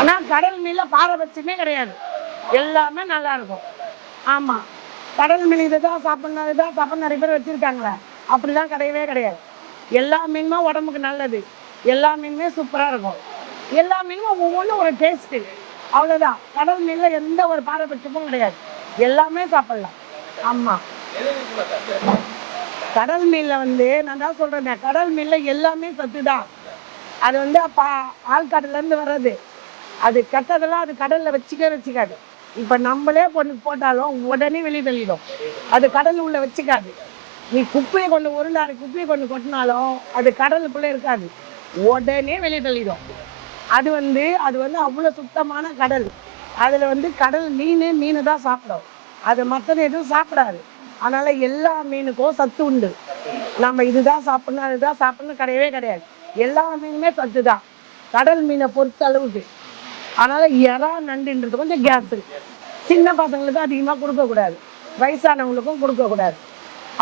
ஆனால் கடல் மீன்ல பாரபட்சமே கிடையாது. எல்லாமே நல்லா இருக்கும். ஆமாம் கடல் மீன் இதை தான் சாப்பிட்ணும் இதுதான் சாப்பிட நிறைய பேர் வச்சுருக்காங்களே. அப்படிலாம் கிடையவே கிடையாது. எல்லா மீனுமே உடம்புக்கு நல்லது. எல்லா மீனுமே சூப்பராக இருக்கும். எல்லா மீனும் ஒவ்வொன்றும் ஒரு டேஸ்ட்டு அவ்வளோதான் கடல் மீனில் எந்த ஒரு பாரபட்சமும் கிடையாது. எல்லாமே சாப்பிட்லாம். ஆமாம் கடல் மீனில் வந்து நான் தான் சொல்கிறேன் கடல் மீனில் எல்லாமே சத்து தான் அது வந்து அப்பா ஆழ்கடல்ல வர்றது. அது கெட்டதெல்லாம் அது கடல்ல வச்சுக்கவே வச்சுக்காது. இப்ப நம்மளே பொண்ணு போட்டாலும் உடனே வெளியே தள்ளிடும். அது கடல் உள்ள வச்சுக்காது. நீ குப்பையை கொண்டு உருண்டாரு குப்பையை கொண்டு கொட்டினாலும் அது கடலுக்குள்ள இருக்காது. உடனே வெளியே தள்ளிடும். அது வந்து அது வந்து அவ்வளோ சுத்தமான கடல். அதில் வந்து கடல் மீன் மீன் தான் சாப்பிடும். அது மற்றது எதுவும் சாப்பிடாது. அதனால எல்லா மீனுக்கும் சத்து உண்டு. நம்ம இதுதான் சாப்பிடணும் அதுதான் சாப்பிடணும் கிடையவே கிடையாது. எல்லா மீனுமே சத்து தான் கடல் மீனை பொறுத்த அளவுக்கு அதனால எறா நண்டுன்றது கொஞ்சம் கேஸு சின்ன பசங்களுக்கு அதிகமாக கொடுக்கக்கூடாது வயசானவங்களுக்கும் கொடுக்கக்கூடாது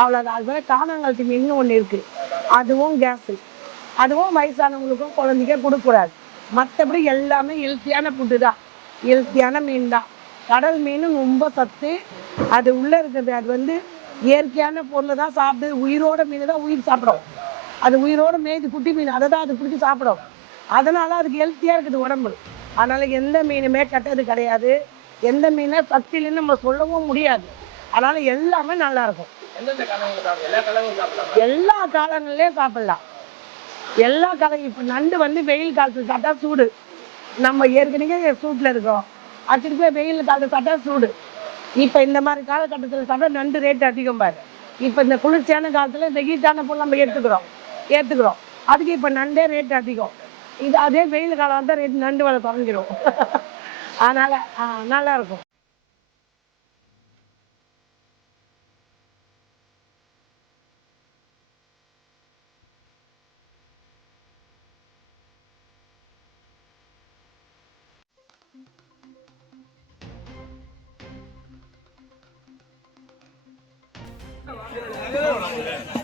அவ்வளோதான் அது மாதிரி காணாங்கழுத்து மீன் ஒன்று இருக்குது அதுவும் கேஸு அதுவும் வயசானவங்களுக்கும் குழந்தைக்க கொடுக்கக்கூடாது மற்றபடி எல்லாமே ஹெல்த்தியான ஃபுட்டு தான். ஹெல்த்தியான மீன் தான். கடல் மீன் ரொம்ப சத்து. அது உள்ளே இருக்கிறது அது வந்து இயற்கையான பொருளை தான் சாப்பிடுது. உயிரோட மீன் தான் உயிர் சாப்பிடும். அது உயிரோட மேய்து குட்டி மீன் அதை தான் அது பிடிச்சி சாப்பிடும். அதனால அதுக்கு ஹெல்த்தியாக இருக்குது உடம்பு. அதனால எந்த மீனுமே கெட்டது கிடையாது. எந்த மீனை சத்திலன்னு நம்ம சொல்லவும் முடியாது. அதனால எல்லாமே நல்லா இருக்கும். எந்தெந்த காலங்களில் சாப்பிடலாம்? எல்லா காலங்களும் சாப்பிடலாம்? எல்லா காலங்கள்லயும் சாப்பிடலாம். எல்லா காலம் இப்போ நண்டு வந்து வெயில் காலத்துல சாப்பிட்டா சூடு. நம்ம ஏற்கனவே சூட்டில் இருக்கோம். அது திருப்பி வெயில் காலத்துல சாப்பிட்டா சூடு. இப்போ இந்த மாதிரி காலகட்டத்தில் சாப்பிட்டா நண்டு ரேட் அதிகம் பாரு. இப்போ இந்த குளிர்ச்சியான காலத்துல இந்த ஹீட்டான பொருள் நம்ம எடுத்துக்கிறோம். ஏற்றுக்கிறோம் அதுக்கு இப்போ நண்டே ரேட் அதிகம். இது அதே வெயில் காலம் வந்தால் ரெண்டு நண்டு வலை குறைஞ்சிரும் அதனால நல்லா இருக்கும் Yeah.